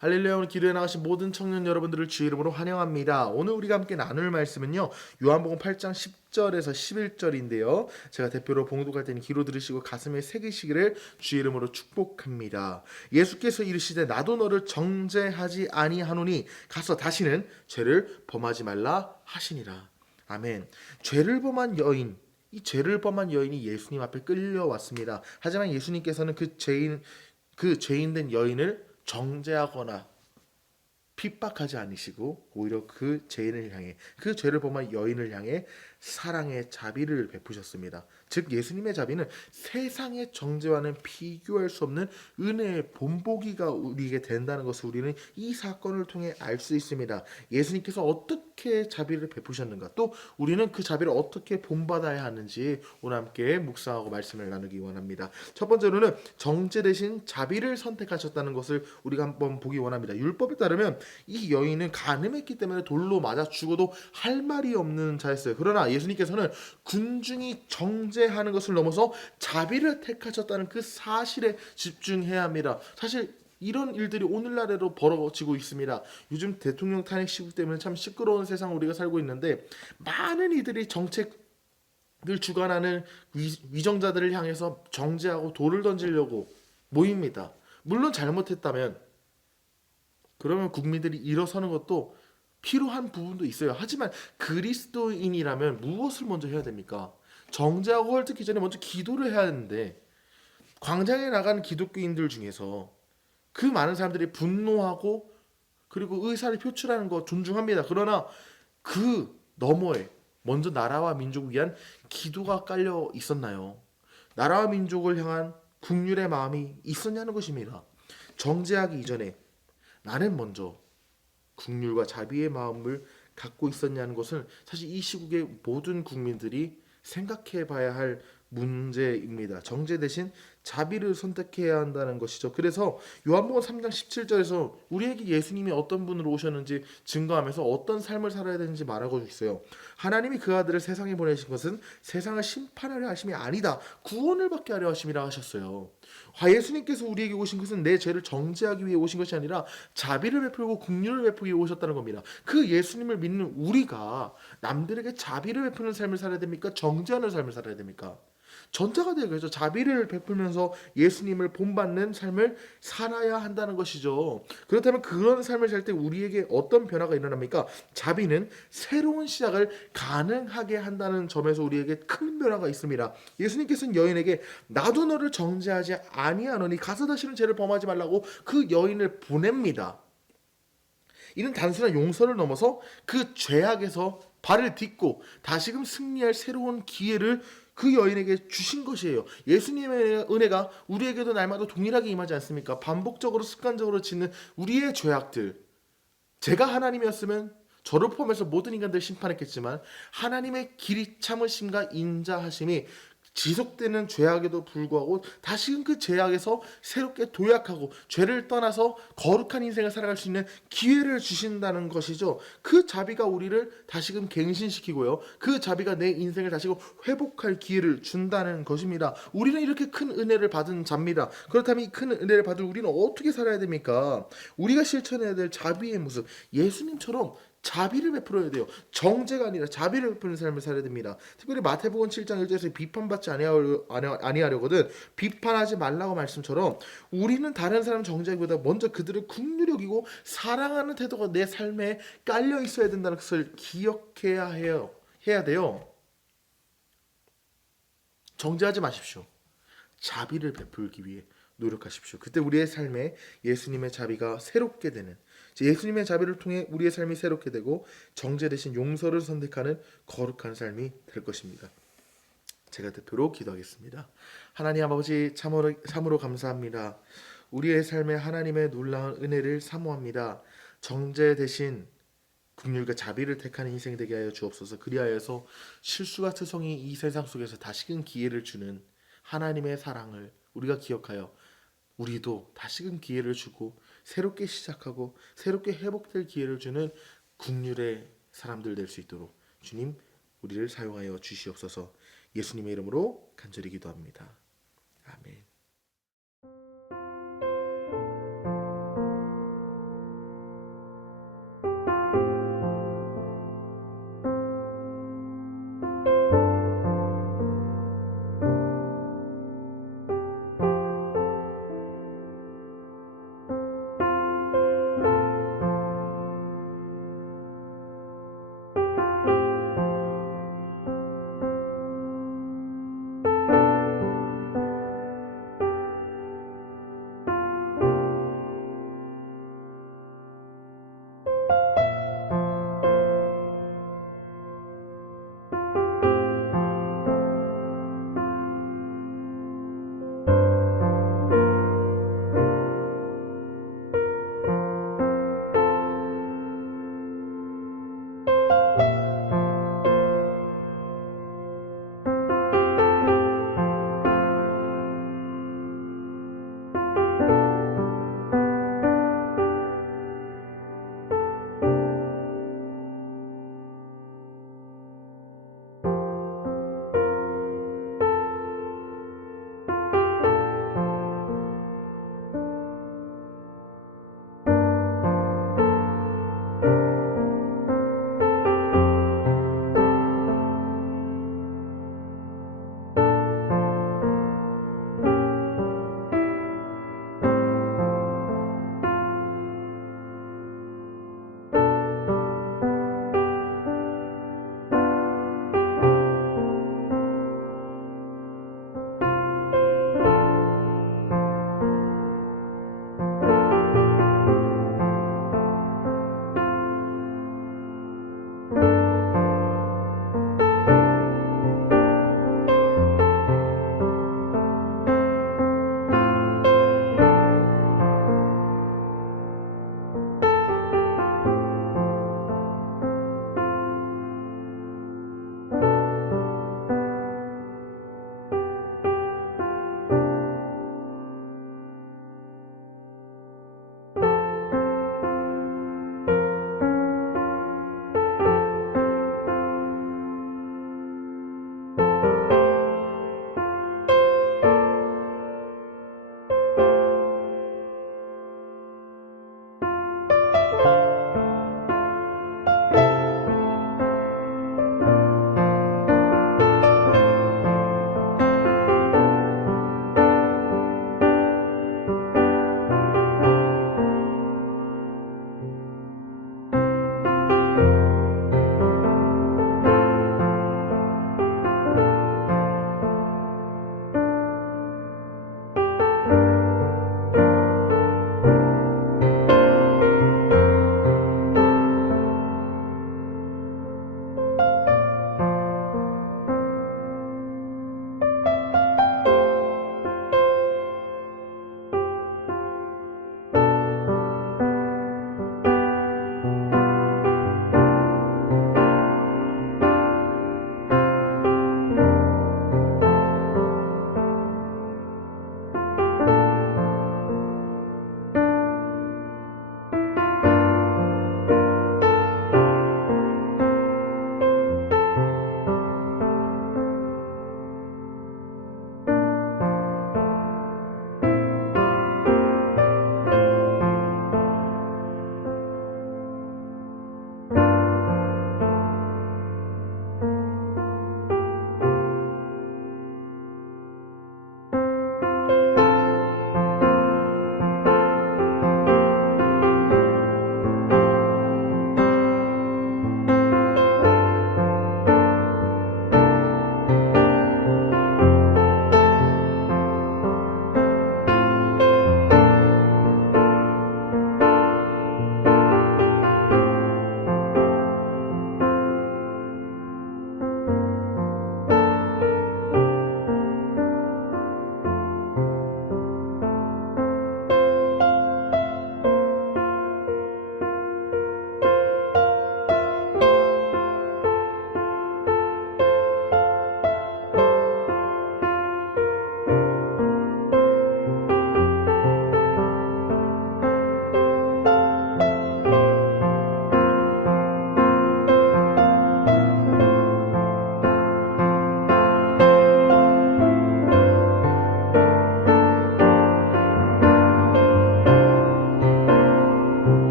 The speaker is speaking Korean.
할렐루야. 오늘 기도에 나가신 모든 청년 여러분들을 주의 이름으로 환영합니다. 오늘 우리가 함께 나눌 말씀은요, 요한복음 8장 10절에서 11절인데요 제가 대표로 봉독할 때는 귀로 들으시고 가슴에 새기시기를 주의 이름으로 축복합니다. 예수께서 이르시되 나도 너를 정죄하지 아니하노니 가서 다시는 죄를 범하지 말라 하시니라. 아멘. 죄를 범한 여인, 이 죄를 범한 여인이 예수님 앞에 끌려왔습니다. 하지만 예수님께서는 그 죄인된 여인을 정죄하거나 핍박하지 않으시고 오히려 그 죄인을 향해, 그 죄를 범한 여인을 향해 사랑의 자비를 베푸셨습니다. 즉 예수님의 자비는 세상의 정죄와는 비교할 수 없는 은혜의 본보기가 우리에게 된다는 것을 우리는 이 사건을 통해 알 수 있습니다. 예수님께서 어떻게 자비를 베푸셨는가, 또 우리는 그 자비를 어떻게 본받아야 하는지 오늘 함께 묵상하고 말씀을 나누기 원합니다. 첫 번째로는 정죄 대신 자비를 선택하셨다는 것을 우리가 한번 보기 원합니다. 율법에 따르면 이 여인은 간음했기 때문에 돌로 맞아 죽어도 할 말이 없는 자였어요. 그러나 예수님께서는 군중이 정죄하는 것을 넘어서 자비를 택하셨다는 그 사실에 집중해야 합니다. 사실 이런 일들이 오늘날에도 벌어지고 있습니다. 요즘 대통령 탄핵 시국 때문에 참 시끄러운 세상 우리가 살고 있는데, 많은 이들이 정책을 주관하는 위정자들을 향해서 정죄하고 돌을 던지려고 모입니다. 물론 잘못했다면 그러면 국민들이 일어서는 것도 필요한 부분도 있어요. 하지만 그리스도인이라면 무엇을 먼저 해야 됩니까? 정죄하고 헐뜯기 전에 먼저 기도를 해야 하는데, 광장에 나가는 기독교인들 중에서 그 많은 사람들이 분노하고 그리고 의사를 표출하는 거 존중합니다. 그러나 그 너머에 먼저 나라와 민족을 위한 기도가 깔려 있었나요? 나라와 민족을 향한 국률의 마음이 있었냐는 것입니다. 정죄하기 이전에 나는 먼저 국률과 자비의 마음을 갖고 있었냐는 것은 사실 이 시국의 모든 국민들이 생각해 봐야 할 문제입니다. 정죄 대신 자비를 선택해야 한다는 것이죠. 그래서 요한복음 3장 17절에서 우리에게 예수님이 어떤 분으로 오셨는지 증거하면서 어떤 삶을 살아야 되는지 말하고 있어요. 하나님이 그 아들을 세상에 보내신 것은 세상을 심판하려 하심이 아니다, 구원을 받게 하려 하심이라 하셨어요. 예수님께서 우리에게 오신 것은 내 죄를 정죄하기 위해 오신 것이 아니라 자비를 베풀고 긍휼을 베푸기 위해 오셨다는 겁니다. 그 예수님을 믿는 우리가 남들에게 자비를 베푸는 삶을 살아야 됩니까? 정죄하는 삶을 살아야 됩니까? 전자가 되겠죠. 자비를 베풀면서 예수님을 본받는 삶을 살아야 한다는 것이죠. 그렇다면 그런 삶을 살 때 우리에게 어떤 변화가 일어납니까? 자비는 새로운 시작을 가능하게 한다는 점에서 우리에게 큰 변화가 있습니다. 예수님께서는 여인에게 나도 너를 정죄하지 아니하노니 가서 다시는 죄를 범하지 말라고 그 여인을 보냅니다. 이는 단순한 용서를 넘어서 그 죄악에서 발을 딛고 다시금 승리할 새로운 기회를 그 여인에게 주신 것이에요. 예수님의 은혜가 우리에게도 날마다 동일하게 임하지 않습니까? 반복적으로 습관적으로 짓는 우리의 죄악들, 제가 하나님이었으면 저를 포함해서 모든 인간들을 심판했겠지만 하나님의 길이 참으심과 인자하심이 지속되는 죄악에도 불구하고 다시금 그 죄악에서 새롭게 도약하고 죄를 떠나서 거룩한 인생을 살아갈 수 있는 기회를 주신다는 것이죠. 그 자비가 우리를 다시금 갱신시키고요, 그 자비가 내 인생을 다시금 회복할 기회를 준다는 것입니다. 우리는 이렇게 큰 은혜를 받은 자입니다. 그렇다면 이 큰 은혜를 받을 우리는 어떻게 살아야 됩니까? 우리가 실천해야 될 자비의 모습, 예수님처럼 자비를 베풀어야 돼요. 정죄가 아니라 자비를 베푸는 삶을 살아야 됩니다. 특별히 마태복음 7장 1절에서 비판받지 아니하려거든 비판하지 말라고 말씀처럼 우리는 다른 사람 정죄하기보다 먼저 그들을 긍휼히 여기고 사랑하는 태도가 내 삶에 깔려 있어야 된다는 것을 기억해야 해야 돼요. 정죄하지 마십시오. 자비를 베풀기 위해 노력하십시오. 그때 우리의 삶에 예수님의 자비가 새롭게 되는, 예수님의 자비를 통해 우리의 삶이 새롭게 되고 정죄 대신 용서를 선택하는 거룩한 삶이 될 것입니다. 제가 대표로 기도하겠습니다. 하나님 아버지, 참으로 감사합니다. 우리의 삶에 하나님의 놀라운 은혜를 사모합니다. 정죄 대신 긍휼과 자비를 택하는 인생 되게 하여 주옵소서. 그리하여서 실수와 투성이 이 세상 속에서 다시금 기회를 주는 하나님의 사랑을 우리가 기억하여 우리도 다시금 기회를 주고 새롭게 시작하고 새롭게 회복될 기회를 주는 긍휼의 사람들 될 수 있도록 주님 우리를 사용하여 주시옵소서. 예수님의 이름으로 간절히 기도합니다.